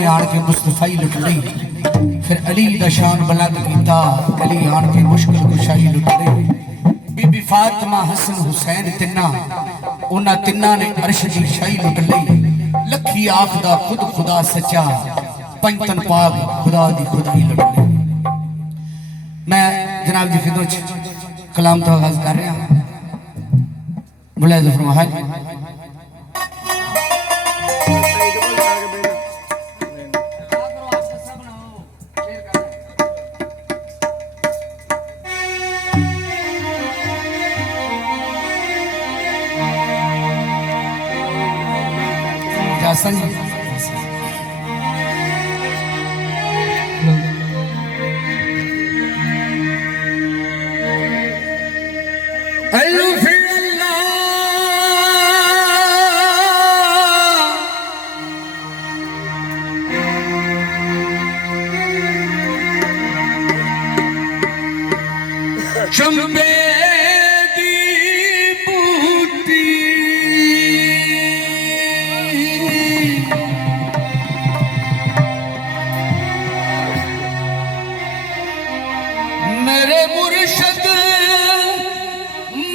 ने आन के मुस्तफाई लुट ली। फिर अली दा शान बुलंद किया, अली आन के मुश्किल कुशाई लुट ली। बीबी फातिमा हसन हुसैन तिन्ना उन्हां तिन्ना ने अर्श दी शाही लुट ली। लखी आखदा खुद खुदा सच्चा, पंजतन पाक खुदा दी खुदाई लुट ली। मैं जनाब जी खिदमत कलाम तो आगाज कर रहा हूं। मुलाज़ फरमाया जासन चंबे दी बूटी मेरे मुर्शद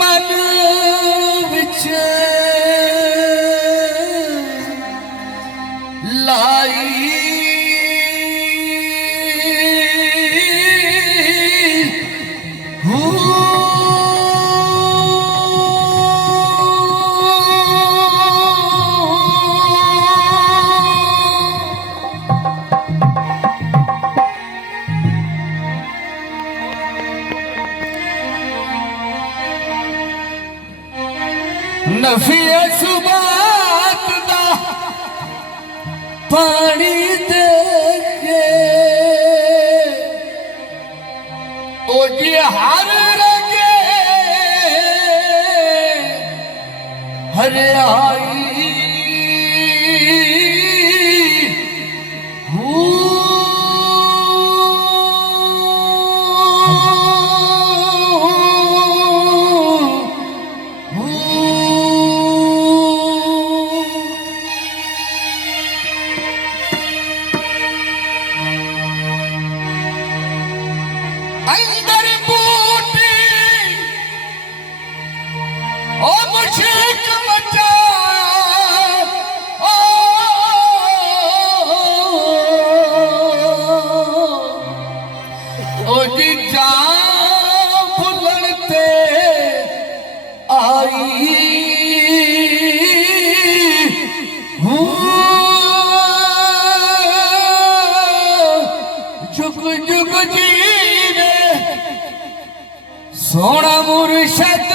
मन विच लाई नफिया सुबात दा पानी दे के ओ जी हर रंगे हरियाई अंदर बूटी ओ मुशक मचा ओ जी जा फुलते आई जुग जुग जी सोना मुर्शद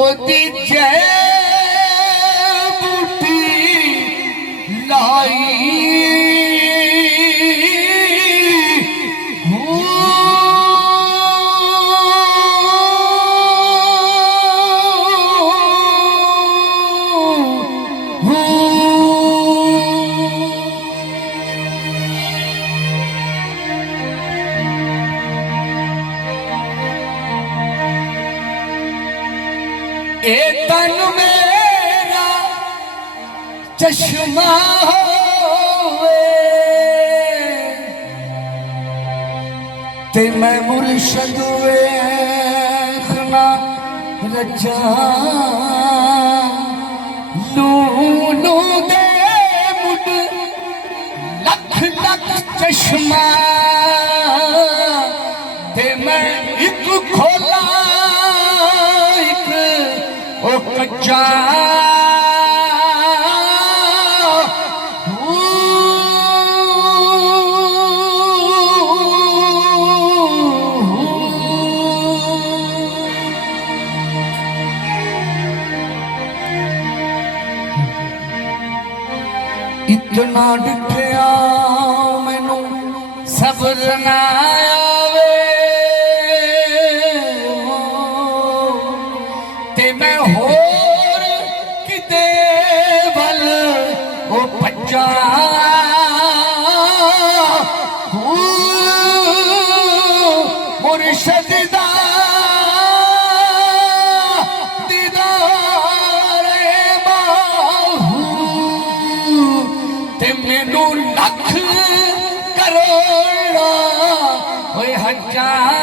ओदी जय बूटी लाई ए तन मेरा चश्मा होवे ते मैं मुर्शद वेखना रचा लू दे मुड लख लख चश्मा ते मैं एक खोला ओ कच्चा इतना डिठया मैनू सब्र ना आवे ते मैं होर किते वल ओ भज्जा मुर्शद दा दीदार करोड़ा ओए हजार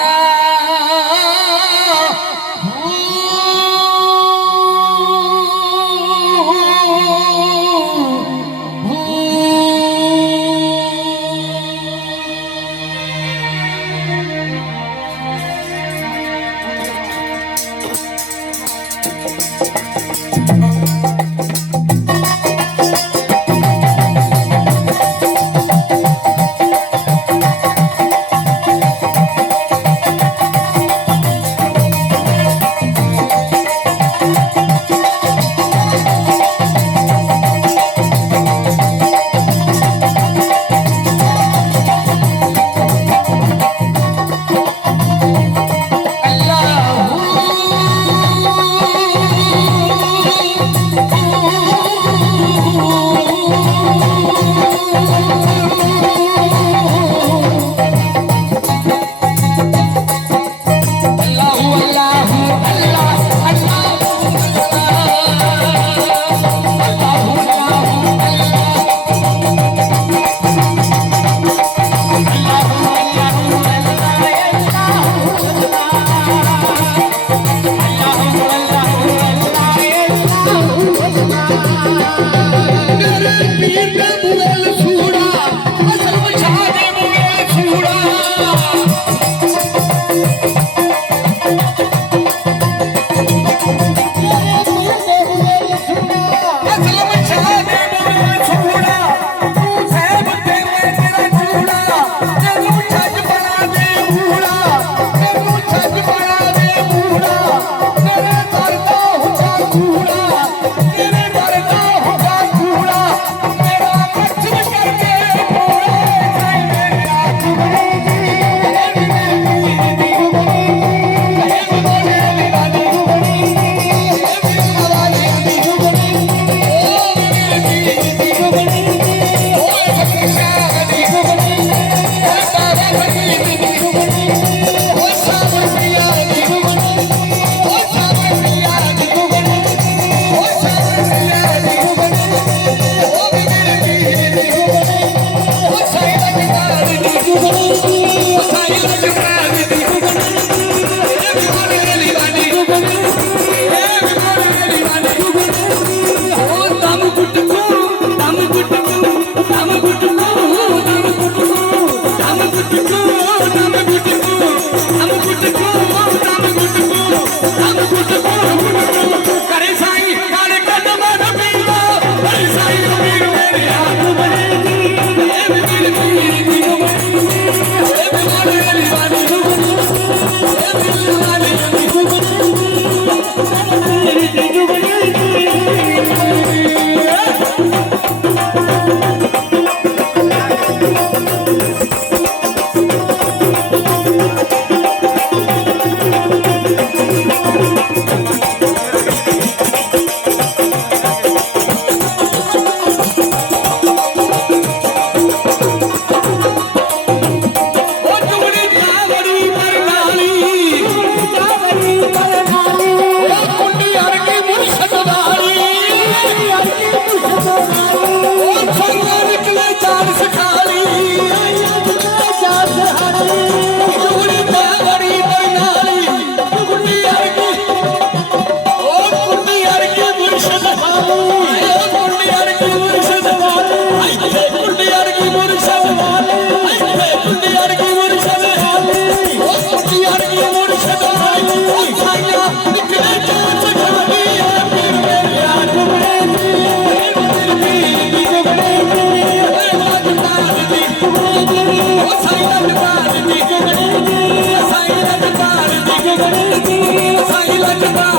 Saila